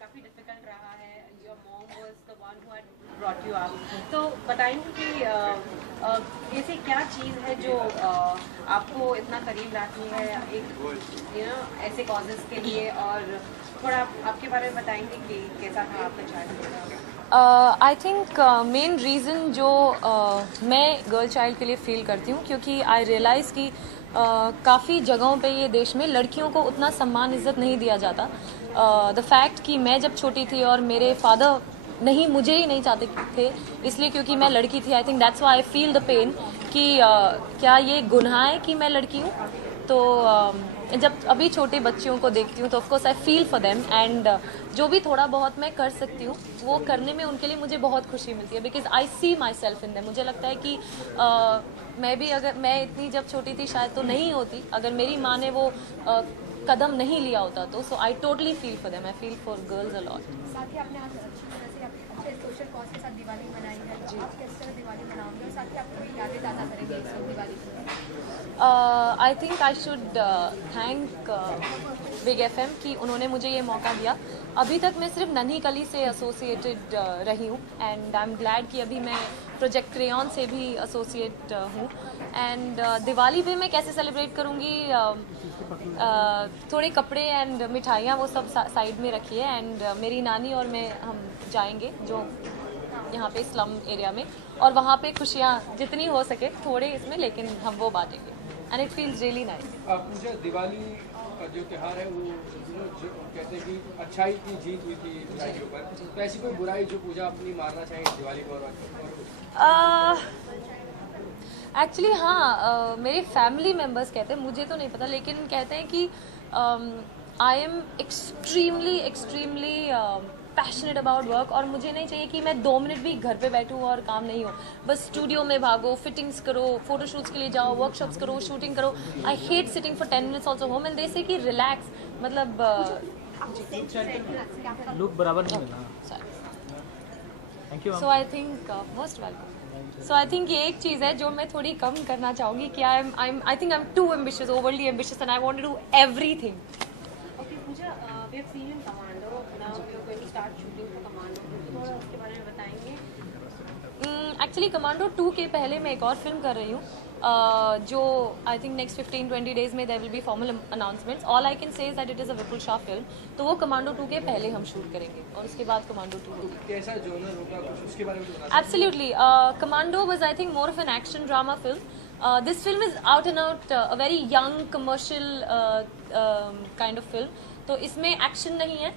काफ़ी डिफिकल्ट रहा है. Your mom was the one who had brought you up. तो बताएंगे कि ऐसी क्या चीज़ है जो आपको इतना करीब लाती है एक ऐसे कॉजेज़ के लिए, और थोड़ा आपके बारे में बताएंगे कि कैसा था आपका childhood. I think main reason जो मैं गर्ल चाइल्ड के लिए फील करती हूँ, क्योंकि आई रियलाइज़ कि काफ़ी जगहों पे ये देश में लड़कियों को उतना सम्मान इज़्ज़त नहीं दिया जाता. द फैक्ट कि मैं जब छोटी थी और मेरे फादर मुझे ही नहीं चाहते थे, इसलिए क्योंकि मैं लड़की थी. I think that's why I feel the pain कि क्या ये गुनाह है कि मैं लड़की हूँ. तो जब अभी छोटे बच्चियों को देखती हूँ तो of course I feel for them, and जो भी थोड़ा बहुत मैं कर सकती हूँ वो करने में उनके लिए मुझे बहुत खुशी मिलती है, because I see myself in them. मुझे लगता है कि अगर मैं इतनी जब छोटी थी शायद तो नहीं होती अगर मेरी माँ ने वो कदम नहीं लिया होता. तो so I totally feel for them. I feel for girls a lot. साथ ही आपने आज अच्छी तरह से अच्छे सोशल कॉज के साथ दिवाली मनाई है, तो आप किस तरह दिवाली मनाओगे और साथ ही आप कोई यादें ताज़ा करेंगे इस दिवाली की? आई think I should thank big FM कि उन्होंने मुझे ये मौका दिया. अभी तक मैं सिर्फ नन्ही कली से एसोसिएटेड रही हूँ, एंड आई एम ग्लैड कि अभी मैं प्रोजेक्ट क्रेयॉन से भी एसोसिएट हूँ. एंड दिवाली पे मैं कैसे सेलिब्रेट करूँगी, थोड़े कपड़े एंड मिठाइयाँ वो सब साइड में रखिए, एंड मेरी नानी और मैं हम जाएंगे जो यहाँ पे स्लम एरिया में, और वहाँ पे खुशियाँ जितनी हो सके थोड़े इसमें, लेकिन हम वो बांटेंगे, and it feels really nice. मुझे दिवाली का जो त्यौहार है वो जो कहते हैं कि अच्छाई की जीत हुई थी बुराई के ऊपर, तो ऐसी कोई बुराई जो पूजा अपनी मारना चाहिए दिवाली को? एक्चुअली हाँ, मेरे फैमिली मेम्बर्स कहते हैं, मुझे तो नहीं पता, लेकिन कहते हैं कि I am extremely passionate about work, और मुझे नहीं चाहिए कि मैं 2 मिनट भी घर पे बैठूँ और काम नहीं हो. बस स्टूडियो में भागो, फिटिंग्स करो, फोटोशूट्स के लिए जाओ, वर्कशॉप्स करो, शूटिंग करो. I hate sitting for 10 minutes also home, and they से कि रिलैक्स, मतलब लुक बराबर नहीं मिला. Thank you. So I think most welcome. So I think ये एक चीज़ है जो मैं थोड़ी कम करना चाहूँगी कि I think I am too ambitious, overly ambitious, and I want to do everything. Okay, Pooja, we have seen in Commando. Now we are going to start shooting for Commando. तो थोड़ा उसके बारे में बताएंगे. एक्चुअली कमांडो 2 के पहले मैं एक और फिल्म कर रही हूँ, जो आई थिंक नेक्स्ट 15-20 डेज में there will be formal announcements. All I can say is that it is a Vipul Shah film. तो वो कमांडो 2 के पहले हम शूट करेंगे, और उसके बाद कमांडो 2 होगी. कैसा जोनर होगा कुछ उसके बारे में बता? Absolutely. Commando was, I think, more of an action drama film. This film is out and out a very young commercial kind of film. तो इसमें एक्शन नहीं है,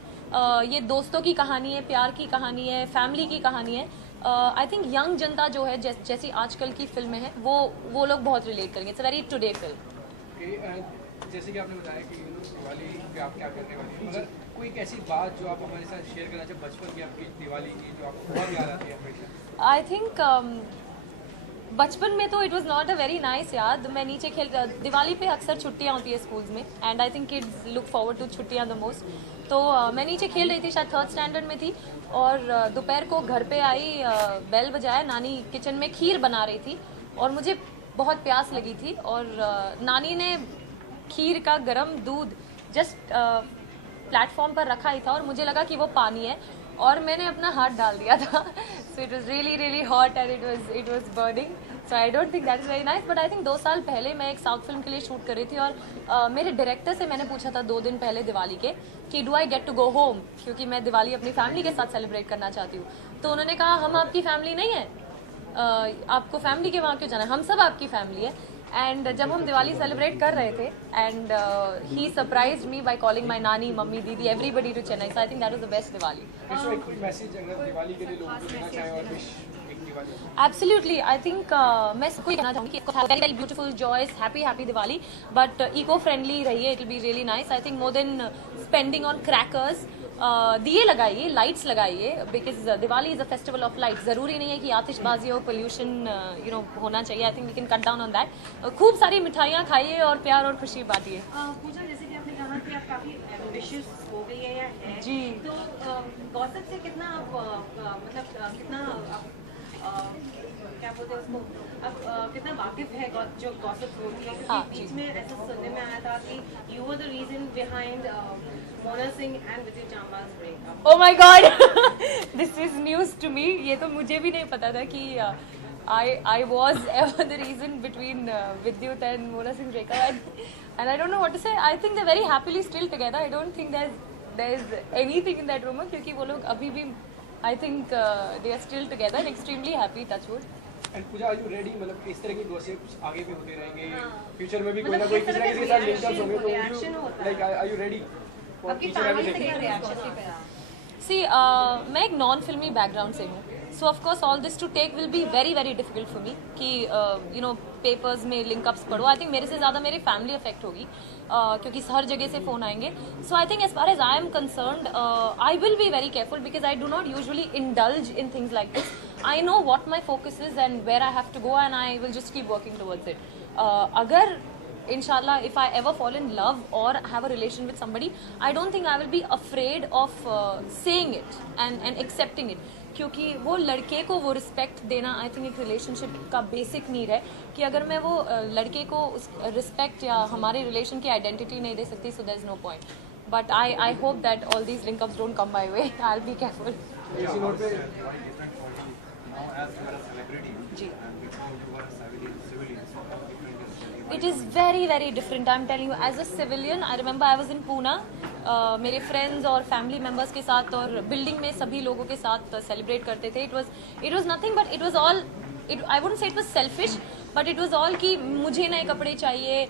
ये दोस्तों की कहानी है, प्यार की कहानी है, फैमिली की कहानी है. आई थिंक यंग जनता जो है, जैसी आजकल की फिल्में हैं, वो लोग बहुत रिलेट करेंगे. It's a very today film. जैसे कि आपने बताया कि दिवाली पे आप क्या करने वाली हैं, मगर कोई एक ऐसी बात जो आप हमारे साथ शेयर करना चाहें बचपन की आपकी दिवाली की, जो आपको बहुत याद आती है हमेशा? आई थिंक बचपन में तो it was not a very nice याद. मैं नीचे दिवाली पे अक्सर छुट्टियाँ होती है स्कूल्स में, and I think kids look forward to छुट्टियाँ द मोस्ट. तो मैं नीचे खेल रही थी, शायद 3rd स्टैंडर्ड में थी, और दोपहर को घर पे आई, बेल बजाया, नानी किचन में खीर बना रही थी, और मुझे बहुत प्यास लगी थी, और नानी ने खीर का गरम दूध जस्ट प्लेटफॉर्म पर रखा ही था, और मुझे लगा कि वो पानी है, और मैंने अपना हाथ डाल दिया था. So it was really hot, and it was burning. So I don't think that is very nice. But I think 2 साल पहले मैं एक साउथ फिल्म के लिए शूट कर रही थी, और मेरे डायरेक्टर से मैंने पूछा था 2 दिन पहले दिवाली के कि do I get to go home, क्योंकि मैं दिवाली अपनी फैमिली के साथ सेलिब्रेट करना चाहती हूँ. तो उन्होंने कहा हम आपकी फैमिली नहीं है, आपको फैमिली के वहाँ क्यों जाना है, हम सब आपकी फैमिली है. एंड जब हम दिवाली सेलिब्रेट कर रहे थे, and he surprised me by calling my नानी, मम्मी, दीदी, everybody to Chennai. So I think that was the best Diwali. एक मैसेज अगर दिवाली के लिए लोगों को देना चाहें और विश एक दिवाली? एब्सोल्युटली. आई थिंक मैं सबको कहना चाहूँगी कि very very beautiful, joyous, happy Diwali, but eco friendly रहिए. It will be really nice. I think more than spending on crackers, दिए लगाइए, लाइट्स लगाइए, because Diwali is a festival of lights. ज़रूरी नहीं है कि आतिशबाजी हो, पोल्यूशन होना चाहिए. I think we can cut down on that. खूब सारी मिठाइयाँ खाइए और प्यार और खुशी बांटिए. पूजा, जैसे कि आपने कहा कि आप काफ़ी एम्बिशियस हो गई है या है जी. तो गॉसिप से कितना आप कितना आप क्या बोलते हैं उसको, अब कितना वाकिफ है जो गॉसिप होती है, हाँ, क्योंकि बीच में ऐसा सुनने में आया था कि you were the reason behind Mona Singh and Vijay Chawla's breakup. Oh my God, this is news to me. ये तो मुझे भी नहीं पता था कि I was ever the reason between Vidyut and Mona Singh's breakup, and I don't know what to say. I think they're very happily still together. I don't think there's anything in that rumor, क्योंकि वो लोग अभी भी I think they are still together and extremely happy. Touch wood. And Pooja are you ready, मतलब इस तरह की gossips आगे भी होते रहेंगे, फ्यूचर में भी कोई मतलब ना कोई किस किसी तरह ना का किसी के साथ लिंकअप्स reaction होंगे, reaction तो होता like are you ready for आपकी फ्यूचर फैमिली से एवरीथिंग? क्या रिएक्शन है? See, मैं एक नॉन फिल्मी बैकग्राउंड से हूँ, so of course all this to take will be very very difficult for me कि यू नो पेपर्स में लिंकअप्स पढ़ो. आई थिंक मेरे से ज़्यादा मेरी फैमिली अफेक्ट होगी, क्योंकि हर जगह से फ़ोन आएंगे. So I think as far as I am concerned, I will be very careful because I do not usually indulge in things like this. I know what my focus is and where I have to go and I will just keep working towards it. अगर inshallah if I ever fall in love or have a relation with somebody, I don't think I will be afraid of saying it and accepting it, क्योंकि वो लड़के को वो respect देना I think एक relationship का basic need है. कि अगर मैं वो लड़के को उस रिस्पेक्ट या हमारे रिलेशन की आइडेंटिटी नहीं दे सकती, so there is no point. But I hope that all these linkups don't come my way. I will be careful. इसी नोट पे जी, It is very very different. I'm telling you, as a civilian, I remember I was in Pune. मेरे friends और family members के साथ और building में सभी लोगों के साथ सेलिब्रेट करते थे. It was nothing but it was all, I wouldn't say it was selfish, but it was all कि मुझे नए कपड़े चाहिए,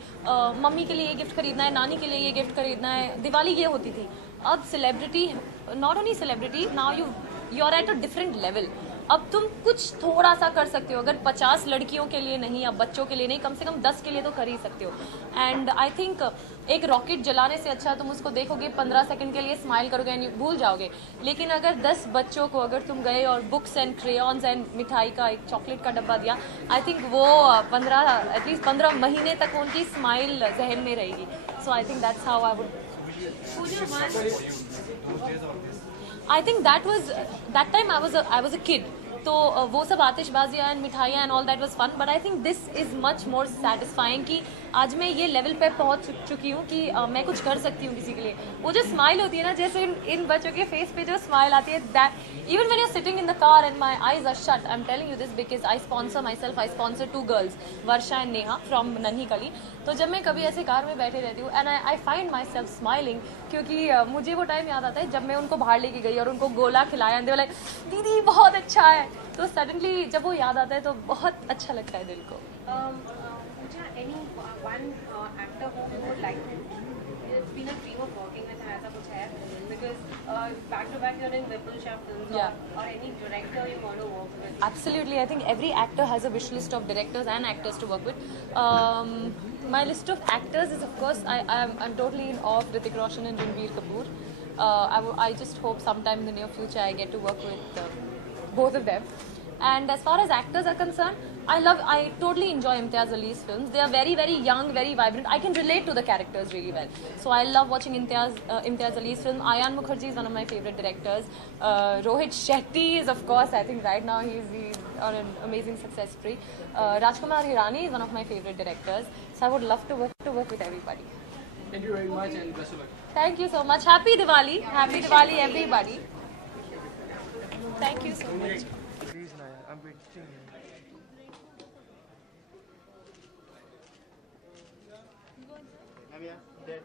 मम्मी के लिए ये गिफ्ट खरीदना है, नानी के लिए ये गिफ्ट खरीदना है. दिवाली ये होती थी. अब celebrity, not only celebrity, now you are at a different level. अब तुम कुछ थोड़ा सा कर सकते हो. अगर 50 लड़कियों के लिए नहीं या बच्चों के लिए नहीं, कम से कम 10 के लिए तो कर ही सकते हो. एंड आई थिंक एक रॉकेट जलाने से अच्छा तुम उसको देखोगे 15 सेकंड के लिए, स्माइल करोगे एंड भूल जाओगे. लेकिन अगर 10 बच्चों को अगर तुम गए और बुक्स एंड क्रेयॉन्स एंड मिठाई का एक चॉकलेट का डब्बा दिया, आई थिंक वो 15 महीने तक उनकी स्माइल जहन में रहेगी. So I think that's how I would. I think that time I was a kid. तो वो सब आतिशबाजियाँ एंड मिठाइयाँ and all that was fun. But I think this is much more satisfying कि आज मैं ये लेवल पे पहुँच चुकी हूँ कि मैं कुछ कर सकती हूँ किसी के लिए. वो जो स्माइल होती है ना, जैसे इन बच्चों के फेस पे जो स्माइल आती है, that even when you are sitting in the car and my eyes are shut. I am telling you this because I sponsor myself. I sponsor 2 girls, Varsha and Neha from Nanhi Kali. तो जब मैं कभी ऐसे car में बैठे रहती हूँ and I find my self smiling, क्योंकि मुझे वो टाइम याद आता है जब मैं उनको बाहर लेके गई और उनको गोला खिलाया एंड दे वर लाइक दीदी बहुत अच्छा है. तो सडनली जब वो याद आता है तो बहुत अच्छा लगता है दिल को. Pooja, any one actor who you would like to? It's been a dream of working with him, ऐसा कुछ है? Because back to back you're in Vipul Shah films, Yeah. or any director you want to work with. Absolutely, I think every actor has a wish list of directors and actors to work with. My list of actors is, of course, I'm totally in awe of Hrithik Roshan and Ranbir Kapoor. I just hope sometime in the near future I get to work with both of them. And as far as actors are concerned, I totally enjoy Imtiaz Ali's films. They are very very young, very vibrant. I can relate to the characters really well. So I love watching Imtiaz Ali's film. Ayan Mukherjee is one of my favorite directors. Rohit Shetty is, of course, I think right now he's on an amazing success spree. Rajkumar Hirani is one of my favorite directors. So I would love to work with everybody. Thank you very much and best of luck. Thank you so much. Happy Diwali. Happy Diwali, everybody. Thank you so much. Please, Naya, I'm waiting. Navya, dead.